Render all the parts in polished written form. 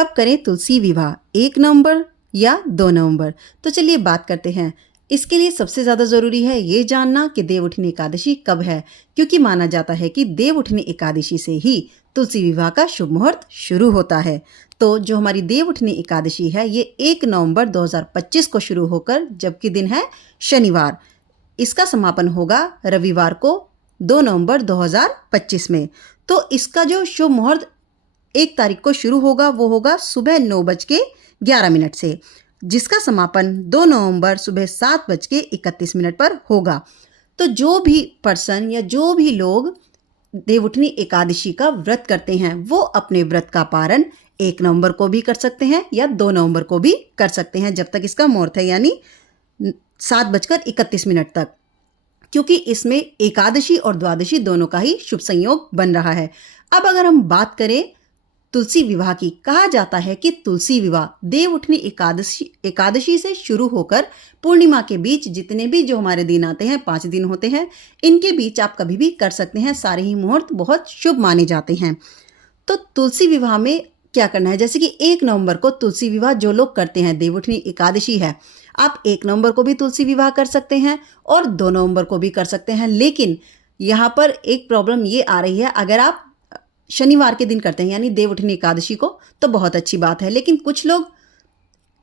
कब करें तुलसी विवाह, 1 नवंबर या 2 नवंबर? तो चलिए बात करते हैं। इसके लिए सबसे ज़्यादा ज़रूरी है ये जानना कि देवउठनी एकादशी कब है, क्योंकि माना जाता है कि देवउठनी एकादशी से ही तुलसी विवाह का शुभ मुहूर्त शुरू होता है। तो जो हमारी देवउठनी एकादशी है ये 1 नवंबर 2025 को शुरू होकर, जबकि दिन है शनिवार, इसका समापन होगा रविवार को 2 नवंबर 2025 में। तो इसका जो शुभ मुहूर्त 1 तारीख को शुरू होगा वो होगा सुबह 9:11 से, जिसका समापन 2 नवंबर सुबह 7:31 पर होगा। तो जो भी पर्सन या जो भी लोग देवउठनी एकादशी का व्रत करते हैं वो अपने व्रत का पारण 1 नवंबर को भी कर सकते हैं या 2 नवंबर को भी कर सकते हैं, जब तक इसका मुहूर्त है, यानी 7:31 तक, क्योंकि इसमें एकादशी और द्वादशी दोनों का ही शुभ संयोग बन रहा है। अब अगर हम बात करें तुलसी विवाह की, कहा जाता है कि तुलसी विवाह देवउठनी एकादशी से शुरू होकर पूर्णिमा के बीच जितने भी जो हमारे दिन आते हैं, 5 दिन होते हैं, इनके बीच आप कभी भी कर सकते हैं। सारे ही मुहूर्त बहुत शुभ माने जाते हैं। तो तुलसी विवाह में क्या करना है, जैसे कि 1 नवंबर को तुलसी विवाह जो लोग करते हैं, देवउठनी एकादशी है, आप 1 नवंबर को भी तुलसी विवाह कर सकते हैं और 2 नवंबर को भी कर सकते हैं। लेकिन यहाँ पर एक प्रॉब्लम ये आ रही है, अगर आप शनिवार के दिन करते हैं यानी देवउठनी एकादशी को, तो बहुत अच्छी बात है। लेकिन कुछ लोग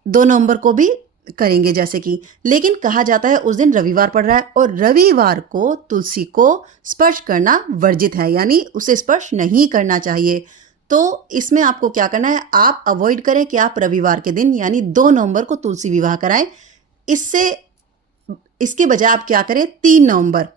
2 नवंबर को भी करेंगे जैसे कि, लेकिन कहा जाता है उस दिन रविवार पड़ रहा है और रविवार को तुलसी को स्पर्श करना वर्जित है, यानी उसे स्पर्श नहीं करना चाहिए। तो इसमें आपको क्या करना है, आप अवॉइड करें कि आप रविवार के दिन यानी 2 नवंबर को तुलसी विवाह कराएं। इसके बजाय आप क्या करें, 3 नवंबर,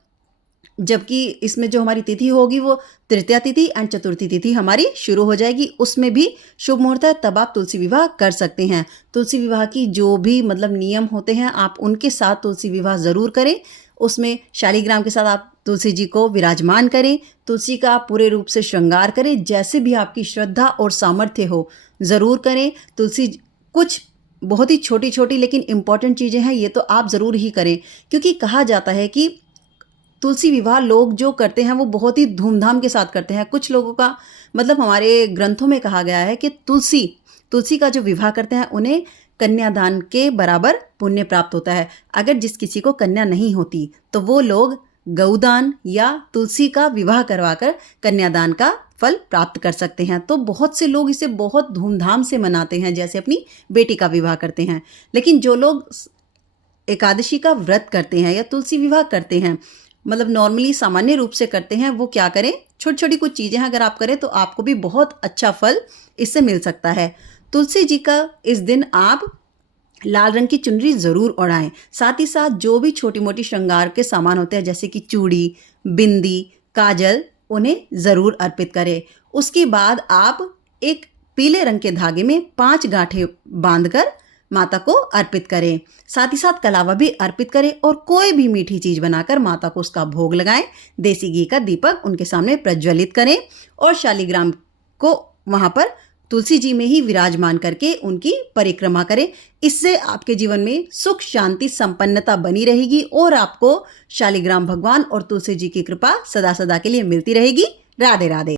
जबकि इसमें जो हमारी तिथि होगी वो तृतीया तिथि एंड चतुर्थी तिथि हमारी शुरू हो जाएगी, उसमें भी शुभ मुहूर्त है, तब आप तुलसी विवाह कर सकते हैं। तुलसी विवाह की जो भी नियम होते हैं आप उनके साथ तुलसी विवाह ज़रूर करें। उसमें शालिग्राम के साथ आप तुलसी जी को विराजमान करें, तुलसी का पूरे रूप से श्रृंगार करें, जैसे भी आपकी श्रद्धा और सामर्थ्य हो ज़रूर करें। तुलसी कुछ बहुत ही छोटी छोटी लेकिन इम्पॉर्टेंट चीज़ें हैं, ये तो आप ज़रूर ही करें, क्योंकि कहा जाता है कि तुलसी विवाह लोग जो करते हैं वो बहुत ही धूमधाम के साथ करते हैं। कुछ लोगों का हमारे ग्रंथों में कहा गया है कि तुलसी का जो विवाह करते हैं उन्हें कन्यादान के बराबर पुण्य प्राप्त होता है। अगर जिस किसी को कन्या नहीं होती तो वो लोग गौदान या तुलसी का विवाह करवाकर कन्यादान का फल प्राप्त कर सकते हैं। तो बहुत से लोग इसे बहुत धूमधाम से मनाते हैं, जैसे अपनी बेटी का विवाह करते हैं। लेकिन जो लोग एकादशी का व्रत करते हैं या तुलसी विवाह करते हैं, नॉर्मली सामान्य रूप से करते हैं, वो क्या करें, छोटी छोटी कुछ चीज़ें अगर आप करें तो आपको भी बहुत अच्छा फल इससे मिल सकता है। तुलसी जी का इस दिन आप लाल रंग की चुनरी ज़रूर ओढ़ाएं। साथ ही साथ जो भी छोटी मोटी श्रृंगार के सामान होते हैं, जैसे कि चूड़ी, बिंदी, काजल, उन्हें ज़रूर अर्पित करें। उसके बाद आप एक पीले रंग के धागे में 5 गांठें बांधकर माता को अर्पित करें। साथ ही साथ कलावा भी अर्पित करें और कोई भी मीठी चीज़ बनाकर माता को उसका भोग लगाएं। देसी घी का दीपक उनके सामने प्रज्वलित करें और शालिग्राम को वहाँ पर तुलसी जी में ही विराजमान करके उनकी परिक्रमा करें। इससे आपके जीवन में सुख, शांति, संपन्नता बनी रहेगी और आपको शालिग्राम भगवान और तुलसी जी की कृपा सदा सदा के लिए मिलती रहेगी। राधे राधे।